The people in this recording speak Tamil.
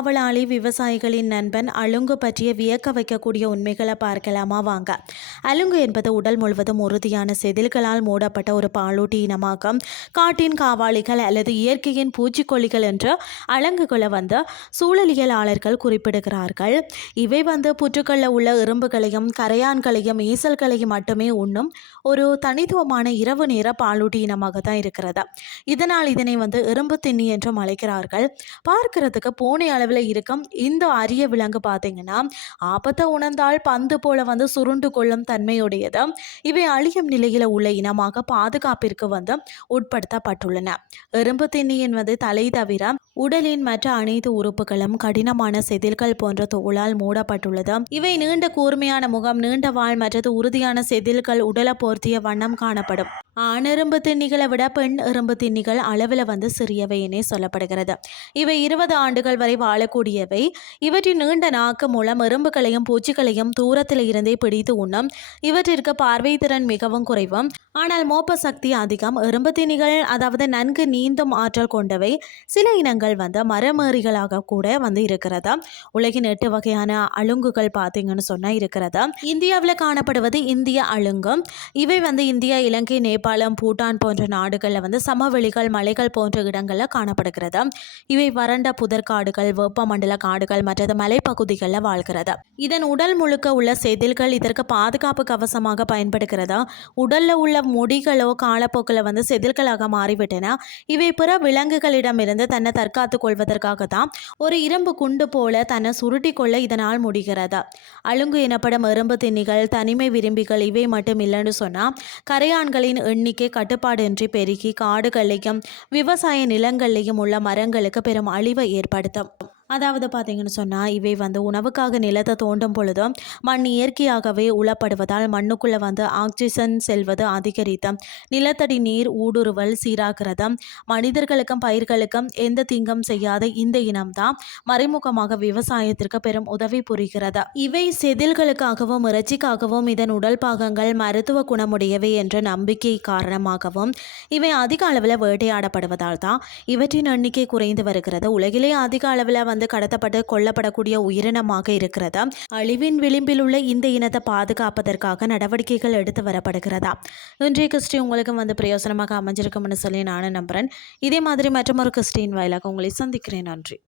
காவலாளி விவசாயிகளின் நண்பன் அலுங்கு பற்றிய வியக்க வைக்கக்கூடிய உண்மைகளை பார்க்கலாமா வாங்க. அலுங்கு என்பது உடல் முழுவதும் உறுதியான செதில்களால் மூடப்பட்ட ஒரு பாலூட்டி இனமாகும். காட்டின் காவாளிகள் அல்லது இயற்கையின் பூச்சிக்கொல்லிகள் என்று அலங்குகளை சூழலியலாளர்கள் குறிப்பிடுகிறார்கள். இவை புற்றுக்களில் உள்ள எறும்புகளையும் கரையான்களையும் ஈசல்களையும் மட்டுமே உண்ணும் ஒரு தனித்துவமான இரவு நேர பாலூட்டி இனமாக தான் இருக்கிறது. இதனால் இதனை எறும்பு திண்ணி என்றும் அழைக்கிறார்கள். பார்க்கறதுக்கு பூனை அளவில் இருக்கும் இந்த அரிய விலங்கு பார்த்தீங்கன்னா ஆபத்தை உணர்ந்தால் பந்து போல சுருண்டு கொள்ளும் தன்மையுடையது. இவை அழியும் நிலையில் உள்ள இனமாக பாதுகாப்பிற்கு உட்படுத்தப்பட்டுள்ளன. எறும்பு திண்ணியின் தலை தவிர உடலின் மற்ற அனைத்து உறுப்புகளும் கடினமான செதில்கள் போன்ற தோளால் மூடப்பட்டுள்ளது. இவை நீண்ட கூர்மையான முகம், நீண்ட வால் மற்றது உறுதியான செதில்கள் உடலை போர்த்திய வண்ணம் காணப்படும். ஆண் எறும்பு திண்ணிகளை விட பெண் எறும்பு திண்ணிகள் அளவில் சிறியவை என சொல்லப்படுகிறது. இவை 20 ஆண்டுகள் வரை வாழக்கூடியவை. இவற்றின் நீண்ட நாக்கு மூலம் எறும்புகளையும் பூச்சிகளையும் தூரத்தில் இருந்தே பிடித்து உண்ணும். இவற்றிற்கு பார்வை திறன் மிகவும் குறைவு, ஆனால் மோப்ப சக்தி அதிகம். எறும்பு திணிகள் அதாவது நன்கு நீந்தும் ஆற்றல் கொண்டவை. சில இனங்கள் மரமேறிகளாக கூட இருக்கிறது. உலகின் 8 வகையான அலுங்குகள் பார்த்தீங்கன்னு சொன்னா இருக்கிறது. இந்தியாவில் காணப்படுவது இந்திய அலுங்கு. இவை இந்தியா, இலங்கை, நேபாளம், பூட்டான் போன்ற நாடுகளில் சமவெளிகள், மலைகள் போன்ற இடங்களில் காணப்படுகிறது. இவை வறண்ட புதற்காடுகள், வெப்பமண்டல காடுகள் மற்றது மலைப்பகுதிகளில் வாழ்கிறது. இதன் உடல் முழுக்க உள்ள செதில்கள் இதற்கு பாதுகாப்பு கவசமாக பயன்படுகிறது. உடல்ல உள்ள முடிகளோ காலப்போக்கில் செதில்களாக மாறிவிட்டன. இவை பிற விலங்குகளிடமிருந்து தன்னை தற்காத்துக் கொள்வதற்காக தான் ஒரு இரும்பு குண்டு போல தன்னை சுருட்டி கொள்ள இதனால் முடிகிறது. அலுங்கு எனப்படும் எறும்பு திண்ணிகள் தனிமை விரும்பிகள். இவை மட்டும் இல்லைன்னு சொன்னால் கரையான்களின் எண்ணிக்கை கட்டுப்பாடின்றி பெருகி காடுகளையும் விவசாய நிலங்களையும் உள்ள மரங்களுக்கு பெரும் அழிவை ஏற்படுத்தும். அதாவது பார்த்தீங்கன்னு சொன்னால் இவை உணவுக்காக நிலத்தை தோண்டும் பொழுதும் மண் இயற்கையாகவே உளப்படுவதால் மண்ணுக்குள்ளே ஆக்சிஜன் செல்வது அதிகரித்து நிலத்தடி நீர் ஊடுருவல் சீராகிறது. மனிதர்களுக்கும் பயிர்களுக்கும் எந்த தீங்கும் செய்யாத இந்த இனம்தான் மறைமுகமாக விவசாயத்திற்கு பெரும் உதவி புரிகிறது. இவை செதில்களுக்காகவும் இறைச்சிக்காகவும் இதன் உடல் பாகங்கள் மருத்துவ குணமுடையவை என்ற நம்பிக்கை காரணமாகவும் இவை அதிக அளவில் வேட்டையாடப்படுவதால் தான் இவற்றின் எண்ணிக்கை குறைந்து வருகிறது. உலகிலே அதிக அளவில் கடத்தப்பட்டு கொல்லப்படக்கூடிய உயிரினமாக இருக்கிறது. அழிவின் விளிம்பில் உள்ள இந்த இனத்தை பாதுகாப்பதற்காக நடவடிக்கைகள் எடுத்து வரப்படுகிறதா. இன்றைய கிறிஸ்டி உங்களுக்கு பிரயோசனமாக அமைஞ்சிருக்கும்னு சொல்லி நானும் நம்புறேன். இதே மாதிரி மற்றொரு கிறிஸ்டின் வாயிலாக உங்களை சந்திக்கிறேன். நன்றி.